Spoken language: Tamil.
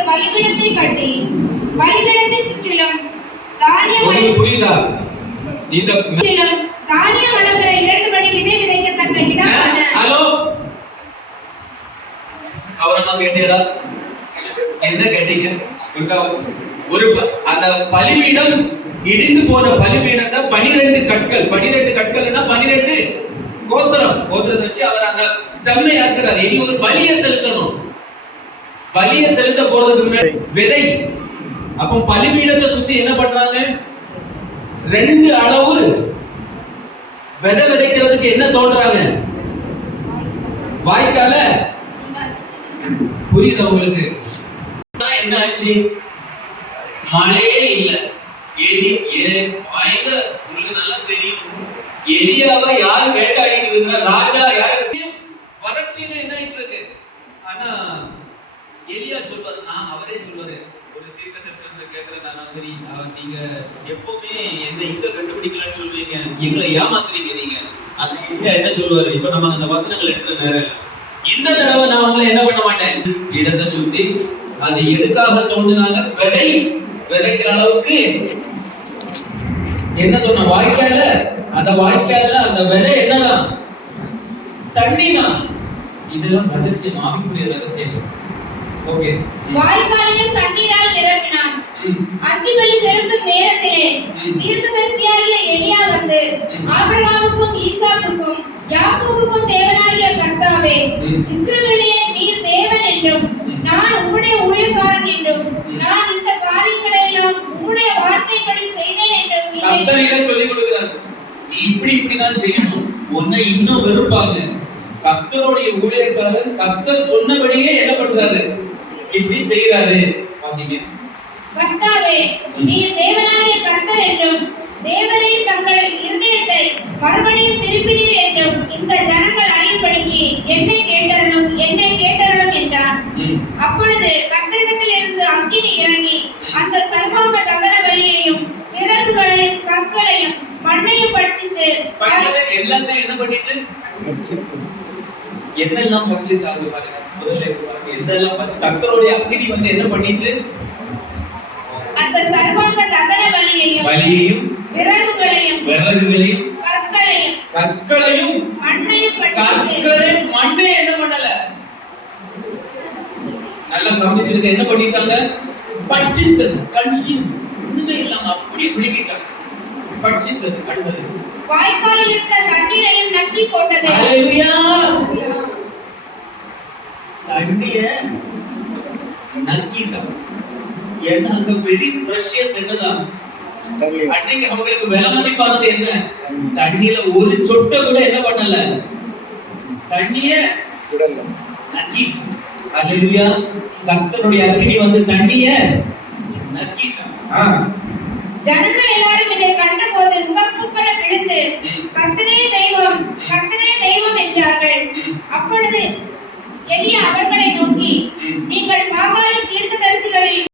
ஒரு பலிபீடத்தை கட்டி பலிபீடத்தை சுற்றிலும் தானியம் புரியுதா? இந்த தானியம் வளர்க்கிற 2 படி விதை விதைக்கத்தக்க இடம். ஹலோ, கவனமா கேட்டீங்களா? என்ன கேட்டீங்க? ஒரு அந்த பலிபீடம் இடிந்து போன பலிபீடத்தை 12 கற்கள் 12 கற்கள்னா 12 கோத்திரத்தை வச்சு அவர் அந்த செம்மையாக்குறார். இனி ஒரு பலியை செலுத்தணும். பலியை செலுத்த போறதுக்கு முன்னாடி விதை. அப்போ பலிபீடத்தை சுத்தி என்ன பண்றாங்க? 2 அளவு விதை விதைக்கிறதுக்கு என்ன தோன்றாங்க? வாய்க்கால. புரியுதா உங்களுக்கு? என்ன ஆச்சு? மழையே இல்ல. பயங்கர, உங்களுக்கு நல்லா தெரியும். எலியாவை யார் வேட்டாடிட்டு இருக்கிற? ராஜா யாருக்கு? வறட்சியில என்ன ஆயிட்டு இருக்கு. ஆனா எலியா சொல்வாரு, அவரே சொல்வாரு, ஒரு தீர்க்கதரிசனத்தை கேட்கிறேன் நானும் சரி, நீங்க எப்பவுமே என்ன இங்க கண்டுபிடிக்கலன்னு சொல்றீங்க, எங்களை ஏமாத்துறீங்க நீங்க. அந்த எலியா என்ன சொல்வாரு? இப்ப நம்ம அந்த வசனங்கள் எடுக்கிற நேரம், இந்த தடவை நான் உங்களை என்ன பண்ண மாட்டேன், இடத்தை சுத்தி. அது எதுக்காக தோன்றினாங்க? விதைக்கிற அளவுக்கு என்ன சொன்ன? வாய்க்கால. அந்த வாய்க்கால அந்த விதை என்னதான்? தண்ணி தான். இதெல்லாம் ரகசியம், ஆவிக்குரிய ரகசியம். ஓகே. வாய்க்காலையும் தண்ணீரால் நிரப்பினான். அந்திபலி செலுத்தும் நேரத்திலே தீர்க்கதரிசியாகிய எலியா வந்து, ஆபிரகாமுக்கும் ஈசாக்குக்கும் யாக்கோபுக்கும் தேவனாகிய கர்த்தாவே, இஸ்ரவேலிலே நீர் தேவன் என்றும் நான் உம்முடைய ஊழியக்காரன் என்றும் நான் இந்த காரியங்களை எல்லாம் உம்முடைய வார்த்தையின்படி செய்தேன் என்றும் கர்த்தர் இதை சொல்லிக் கொடுக்கிறார். நீ இப்படிதான் செய்யணும். உன்னை இன்னும் வெறுப்பாங்க. கர்த்தருடைய ஊழியக்காரன் கர்த்தர் சொன்னபடியே என்ன பண்றாரு? இப்படி செய்யறாரு. வாசிங்க. கர்த்தாவே, நீர் தேவனாகிய கர்த்தர் என்றும் தேவரே தங்கள் இருதயத்தை மறுபடியும் திருப்பினீர் என்றும் இந்த ஜனங்கள் அறியும்படிக்கு என்னை கேட்டருளும் என்றார். அப்பொழுது கர்த்தரிடத்தில் இருந்து அக்கினி இறங்கி அந்த சர்வாங்க தகன பலியையும் விறகுகளையும் கற்களையும் மண்ணையும் பட்சித்து எல்லாத்தையும் என்ன பண்ணிட்டு என்னெல்லாம் பட்சித்தாங்க பாருங்க. முதல்ல என்னெல்லாம் கர்த்தருடைய அக்கினி வந்து என்ன பண்ணிட்டு அந்த சர்வாங்க தகன பலியையும் விறகுகளையும் கற்களையும் மண்ணையும் மண்ணை என்ன பண்ணல? நல்லா கவனிச்சிருக்க. என்ன பண்ணிட்டாங்க? பட்சித்தது. கன்சியூம். ஒண்ணுமே இல்லாம அப்படி விழுங்கிட்டாங்க. பட்சித்தது. அடுத்தது வாய்க்காலில் இருந்த தண்ணீரையும் நக்கி போட்டது. ஹalleluya. தண்ணிய நக்கிட்டாங்க. ஏன்னா அங்க வெரி பிரஷியஸ் என்னதான்? அன்னைக்கு அவங்களுக்கு விலை மதிப்பானது என்ன? தண்ணியில ஒரு சொட்ட கூட என்ன பண்ணல? தண்ணிய நக்கிட்டு. ஹalleluya. கர்த்தருடைய அக்கினி வந்து தண்ணிய நக்கிட்டான். ஜனங்கள் எல்லாரும் இதை கண்டபோது முகக்குப்புற விழுந்து கர்த்தரே தெய்வம் என்றார்கள். அப்பொழுது எலியா அவர்களை நோக்கி, நீங்கள்